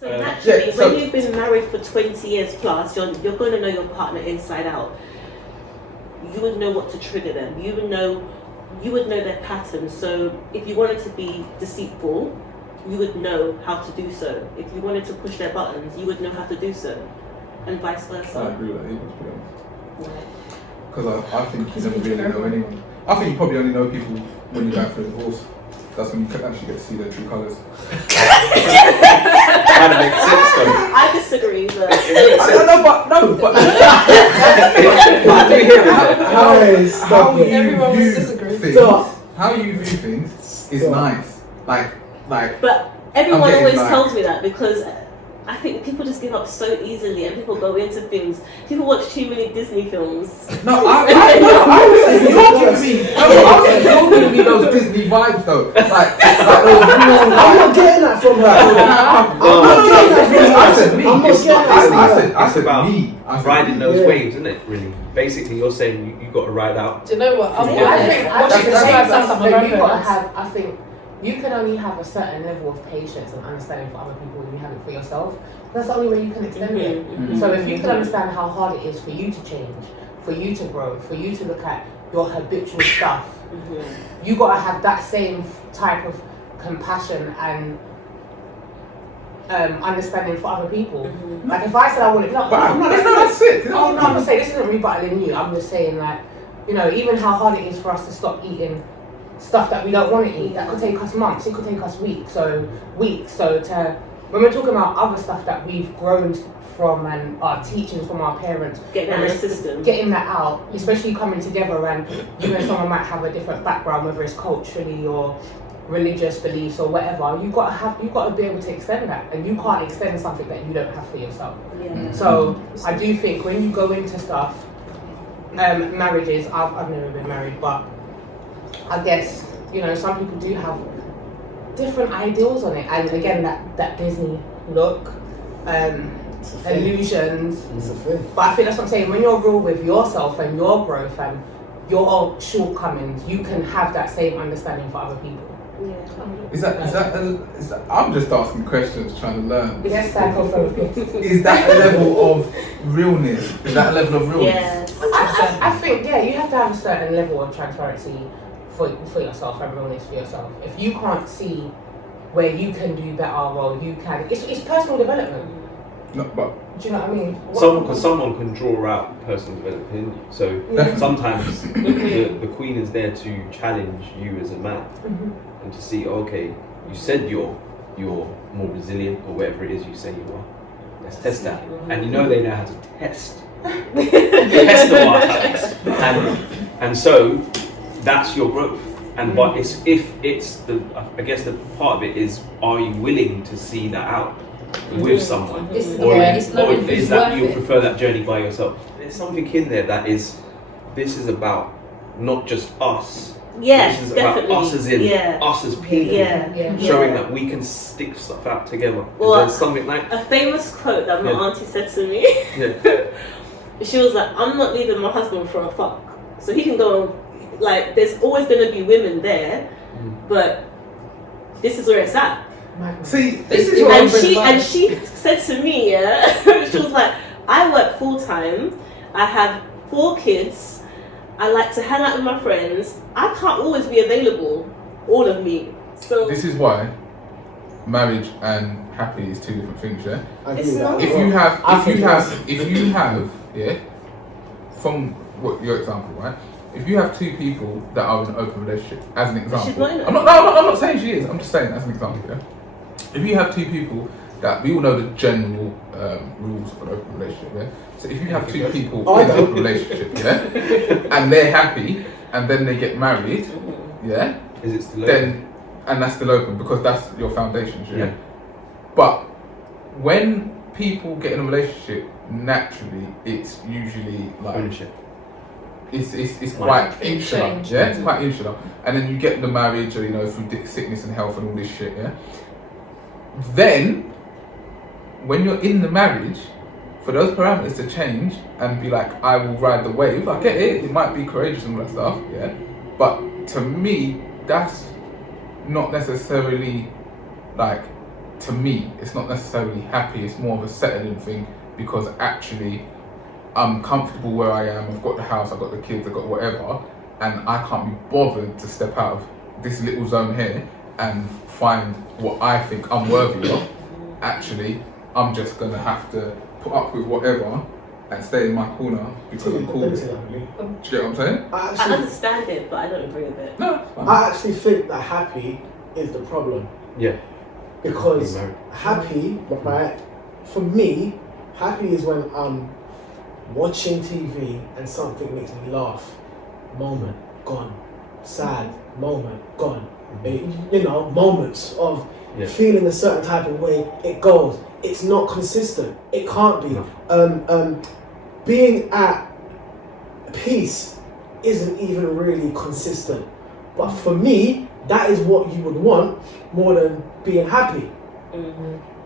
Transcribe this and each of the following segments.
So naturally, when you've been married for 20 years plus, you're going to know your partner inside out. You would know what to trigger them. You would know their patterns. So if you wanted to be deceitful, you would know how to do so. If you wanted to push their buttons, you would know how to do so, and vice versa. I agree with that, to be honest. Because I think you never really know anyone. I think you probably only know people when you're going through a divorce. That's when you can actually get to see their true colours. Kind of makes sense though. I disagree, but how you view things is nice. But everyone always tells me that because I think people just give up so easily and people go into things. People watch too many Disney films. No, I was saying you're giving me those Disney vibes though. Like those real. I'm not getting that from her. I said about riding those waves, isn't it? Really, basically, you're saying you got to ride out. Do you know what? I think you can only have a certain level of patience and understanding for other people when you have it for yourself. That's the only way you can extend it. So if you can understand how hard it is for you to change, for you to grow, for you to look at your habitual stuff, you got to have that same type of compassion and understanding for other people. Like if I said I wanted, that's it. Oh no, I'm just saying this isn't rebuttaling you. I'm just saying like, you know, even how hard it is for us to stop eating stuff that we don't want to eat, that could take us months, it could take us weeks. So when we're talking about other stuff that we've grown from and our teachings from our parents, getting that out, especially coming together, and you and someone might have a different background, whether it's culturally or religious beliefs or whatever, you've got to be able to extend that, and you can't extend something that you don't have for yourself. So I do think when you go into stuff, marriages, I've never been married, but I guess, you know, some people do have different ideals on it, and again that Disney look, illusions. But I think that's what I'm saying, when you're real with yourself and your growth and your shortcomings, you can have that same understanding for other people. Is that I'm just asking questions, trying to learn. Yes, psychotherapy. Is that a level of realness? Is that a level of realness? Yes. I think, yeah, you have to have a certain level of transparency for yourself and realness for yourself. If you can't see where you can do better, or you can, it's personal development. No, but do you know what I mean? Someone can draw out personal development in you. So sometimes the queen is there to challenge you as a man and to see, okay, you said you're more resilient or whatever it is you say you are. Let's test that. And you know they know how to test the water. And so that's your growth. And but I guess the part of it is, are you willing to see that out with someone, or is that you prefer that journey by yourself? There's something in there that is, this is about not just us. Yes, this is definitely. about us as in us as people, showing that we can stick stuff out together. Well, there's something like a famous quote that my auntie said to me. She was like, "I'm not leaving my husband for a fuck, so he can go on." Like, there's always going to be women there, but this is where it's at. See, this is what and she said to me, she was like, I work full time, I have 4 kids, I like to hang out with my friends, I can't always be available, all of me. So this is why marriage and happy is 2 different things, yeah? It's not. If you have, from what your example, right? If you have 2 people that are in an open relationship, as an example, She's not in it. I'm not saying she is. I'm just saying as an example. Yeah. If you have 2 people that we all know the general rules of an open relationship, yeah. So if you have 2 people in an open relationship, yeah, and they're happy, and then they get married, yeah, is it still then and that's still open because that's your foundation, yeah. But when people get in a relationship, naturally, it's usually like ownership. It's quite insular, yeah. It's quite insular, and then you get the marriage, or through sickness and health and all this shit, yeah. Then, when you're in the marriage, for those parameters to change and be like, I will ride the wave. I get it. It might be courageous and all that stuff, yeah. But to me, that's not necessarily like to me, it's not necessarily happy. It's more of a settling thing because actually, I'm comfortable where I am. I've got the house, I've got the kids, I've got whatever, and I can't be bothered to step out of this little zone here and find what I think I'm worthy of. Actually, I'm just gonna have to put up with whatever and stay in my corner because I'm cool with it. Do you get what I'm saying? I understand it, but I don't agree with it. No, it's fine. I actually think that happy is the problem. Yeah. Because Being married. happy, right, for me, happy is when I'm watching TV and something makes me laugh. Moment, gone. Sad, moment, gone. You know, moments of feeling a certain type of way, it goes. It's not consistent. It can't be. No. Being at peace isn't even really consistent. But for me, that is what you would want more than being happy.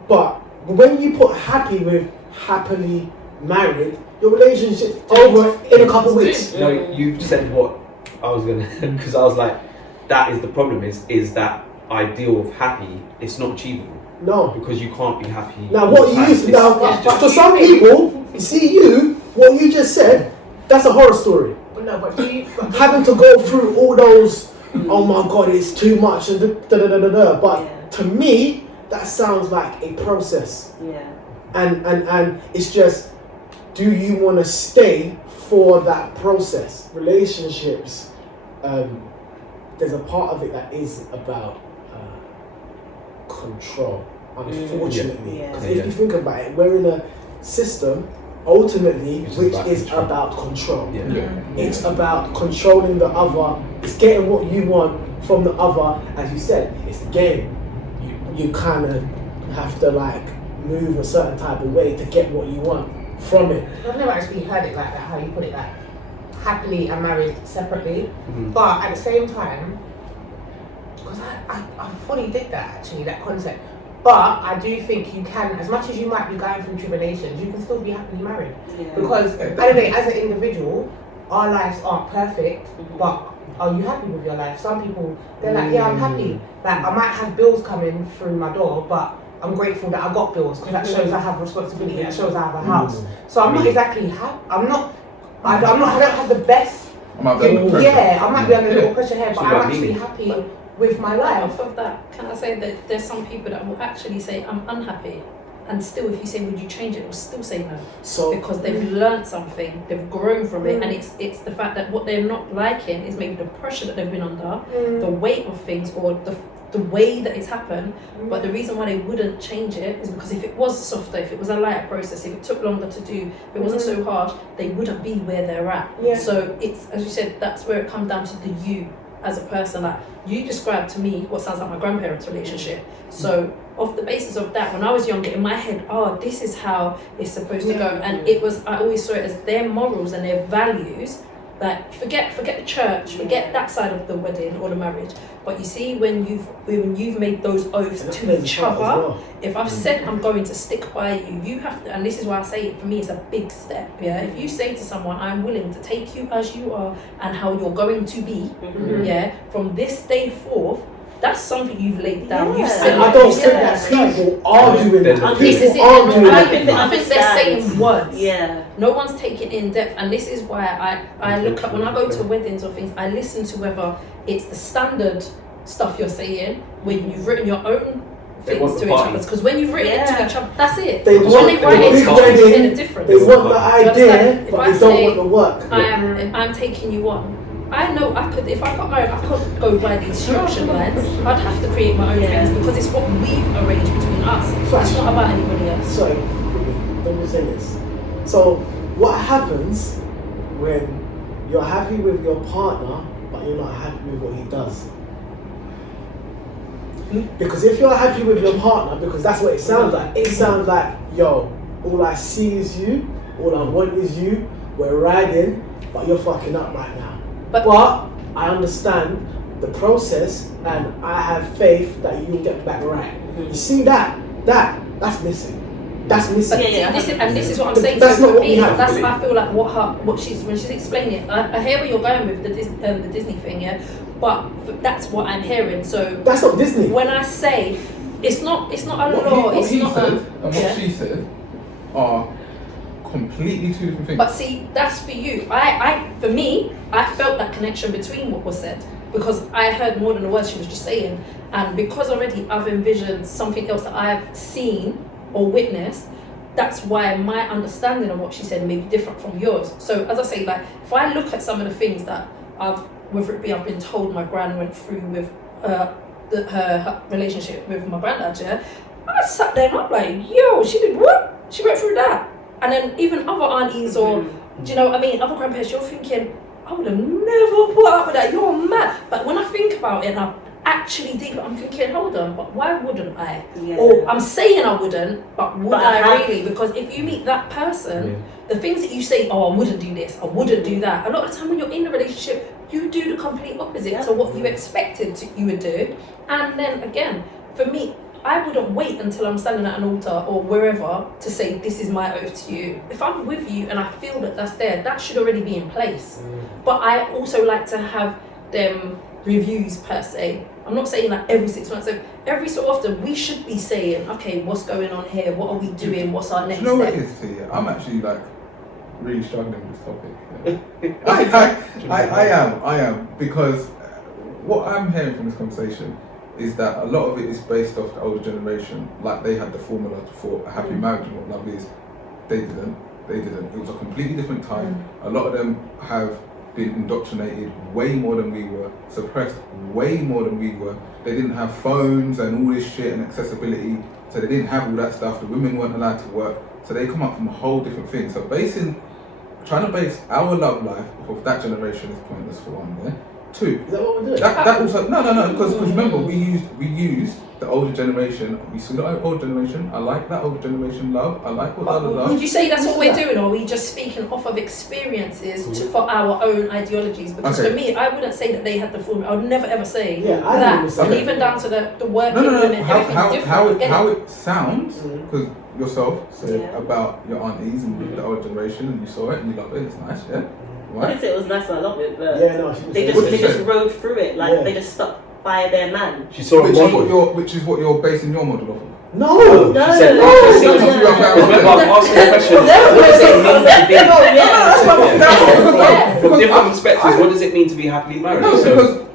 But when you put happy with happily married, your relationship's over in a couple of weeks. No, you've said what I was gonna, because I was like, that is the problem. Is that ideal of happy? It's not achievable No. because you can't be happy. Now, all what the you time. used to It's- now, it's just- for some people, see you, what you just said, that's a horror story. But no, but do you? Having to go through all those, oh my god, it's too much, and da da da da da. But Yeah. to me, that sounds like a process. Yeah. And it's just, do you want to stay for that process? Relationships, there's a part of it that is about control, unfortunately. Yeah. Because Yeah. if you think about it, we're in a system ultimately Which is which about is control. about control. Yeah. It's about controlling the other. It's getting what you want from the other. As you said, it's a game. You kind of have to like move a certain type of way to get what you want from it. I've never actually heard it like that, how you put it, like happily and married separately. Mhm. But at the same time, because I fully did that actually, that concept. But I do think you can, as much as you might be going through tribulations, you can still be happily married. Yeah. Because, anyway, as an individual, our lives aren't perfect, but are you happy with your life? Some people, they're like, yeah, I'm happy. Like, I might have bills coming through my door, but I'm grateful that I got bills because that shows I have responsibility. That shows I have a house. So I'm not exactly happy. I don't have the best. I'm out there with pressure. Yeah, I might be under a little pressure here, but So I'm about actually meaning. happy with my life. Off of that, can I say that there's some people that will actually say I'm unhappy, and still, if you say would you change it, will still say no So because they've learned something, they've grown from it, and it's the fact that what they're not liking is maybe the pressure that they've been under, the weight of things, or the way that it's happened. But the reason why they wouldn't change it is because if it was softer, if it was a lighter process, if it took longer to do, if it wasn't so harsh, they wouldn't be where they're at. Yeah. So it's, as you said, that's where it comes down to the you as a person. Like you described to me what sounds like my grandparents' relationship. So off the basis of that, when I was younger, in my head, oh, this is how it's supposed to go, and it was, I always saw it as their morals and their values. Like forget the church, forget that side of the wedding or the marriage. But you see, when you've made those oaths and that to plays a each part as other, well. if I've said I'm going to stick by you, you have to, and this is why I say it, for me it's a big step. Yeah, if you say to someone, I'm willing to take you as you are and how you're going to be, yeah, from this day forth, that's something you've laid down. You Yeah. said, And I don't you think said that that. people are doing This that. This is People it. aren't doing I that. think they're saying words. Yeah. No one's taking it in depth, and this is why I look up when I go to weddings or things. I listen to whether it's the standard stuff you're saying when you've written your own They things want to the each party. other. Because when you've written it to Yeah. each other, that's it. They When want they write the it, big you can hear wedding, the difference. They want the Do you idea, understand? If but I they don't say, want the work. I'm taking you on. I know I could, if I got married, I couldn't go by the instruction lines. I'd have to create my own Yeah. things because it's what we've arranged between us. It's not about anybody else. Sorry, let me say this. So, what happens when you're happy with your partner, but you're not happy with what he does? Because if you're happy with your partner, because that's what it sounds like, yo, all I see is you, all I want is you, we're riding, but you're fucking up right now. But- But I understand the process, and I have faith that you'll get back right. You see that's missing. That's missing. But Yeah, this is what I'm saying. That's So not for what me, we have. that's I feel like what she's when she's explaining it. I hear where you're going with the Disney thing, yeah. But that's what I'm hearing. So That's not Disney. when I say It's not a What law. he It's not said a. and what Yeah. she said are completely two different things. But see, that's for you. For me, I felt that connection between what was said because I heard more than the words she was just saying, and because already I've envisioned something else that I've seen or witnessed. That's why my understanding of what she said may be different from yours. So as I say, like if I look at some of the things that whether it be I've been told my gran went through with her relationship with my granddad, yeah, I sat there and I'm like, yo, she did what? She went through that. And then even other aunties or, do you know what I mean, other grandparents, you're thinking, I would have never put up with that, you're mad. But when I think about it and I'm actually deep, I'm thinking, hold on, but why wouldn't I? Yeah. Or I'm saying I wouldn't, but would But I I have- really? Because if you meet that person, the things that you say, oh, I wouldn't do this, I wouldn't do that. A lot of the time when you're in a relationship, you do the complete opposite to what you expected you would do. And then again, for me, I wouldn't wait until I'm standing at an altar or wherever to say, this is my oath to you. If I'm with you and I feel that that's there, that should already be in place. But I also like to have them reviews per se. I'm not saying that every 6 months, so every so often we should be saying, okay, what's going on here? What are we doing? What's our Do next you know what step? it is to you? I'm actually like really struggling with this topic. I am because what I'm hearing from this conversation is that a lot of it is based off the older generation, like they had the formula for a happy marriage and what love is. They didn't. It was a completely different time. A lot of them have been indoctrinated way more than we were, suppressed way more than we were. They didn't have phones and all this shit and accessibility, so they didn't have all that stuff. The women weren't allowed to work, so they come up from a whole different thing. So trying to base our love life off of that generation is pointless for one, yeah? Two, Is that what we're doing? that also no because remember we used the older generation. We saw the older generation. I like that older generation love. I like what others Would are. you say that's what we're doing, or are we just speaking off of experiences for our own ideologies? Because Okay. for me, I wouldn't say that they had the formula. I would never ever say Yeah, I that. wouldn't say And that. even down to the working No. women, everything's different. How it sounds, Mhm. because yourself said Yeah. about your aunties and the older generation, and you saw it and you love it. It's nice, yeah. I Right. didn't say it was nice, I love it, but Yeah, no, she they What did you just say? rode through it, like Yeah. they just stuck by their man. She saw a Which model. is what you're basing your model off of. No! No, She said, no, "Oh, no, see, no, remember, no. I'm asking a question. What does it mean to be? From different perspectives, what does it mean to be happily married? No, So-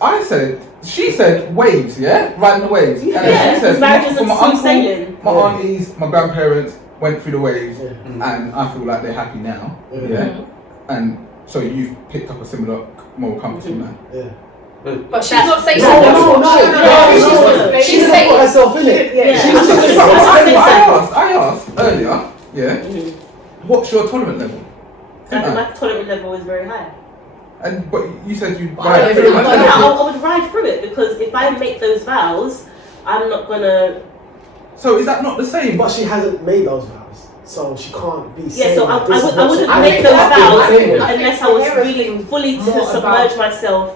because she said waves, yeah, riding the waves. Yeah, And she said marriages for my are smooth uncle, sailing. my aunties, my grandparents went through the waves, Yeah. and I feel like they're happy now, Yeah. yeah. And so you've picked up a similar moral compass from that. Yeah. But she's not saying No, that. no, no, She's She's saying- put herself in it. Yeah. She's just gonna say I asked earlier, yeah, Mhm. what's your tolerant level? And my tolerance level is very high. But you said you But I don't ride feel through like it. But yeah, I would ride through it because if I make those vows, I'm not gonna. So is that not the same? But she hasn't made those vows, so she can't be Yeah, saying so that this is I what wouldn't she- make think those that's vows the thing. I unless think I was Sarah really thinks fully to more submerge about- myself.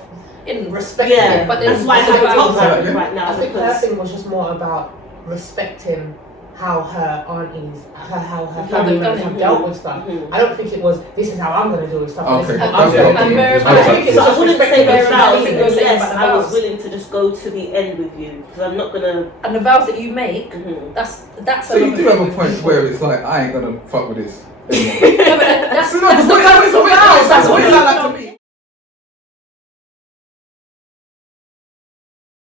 in Respect. Yeah, but then that's why I it's haven't about- told her Yeah. right now I think her because thing was just more about respecting how her aunties, how her How family they've members done have it. dealt with stuff. Mhm. I don't think it was, this is how I'm going to do it stuff. Okay, This is how that's I'm going what to I'm do it. saying. I think it's So I just wouldn't say respecting those their vows everything you're saying unless about the I was vows. willing to just go to the end with you because I'm not gonna. And the vows that you make, Mhm. that's So a you lot do of have a people. point where it's like I ain't gonna fuck with this anymore. No, but that's So no, the but vows. that's what it sounds like to me.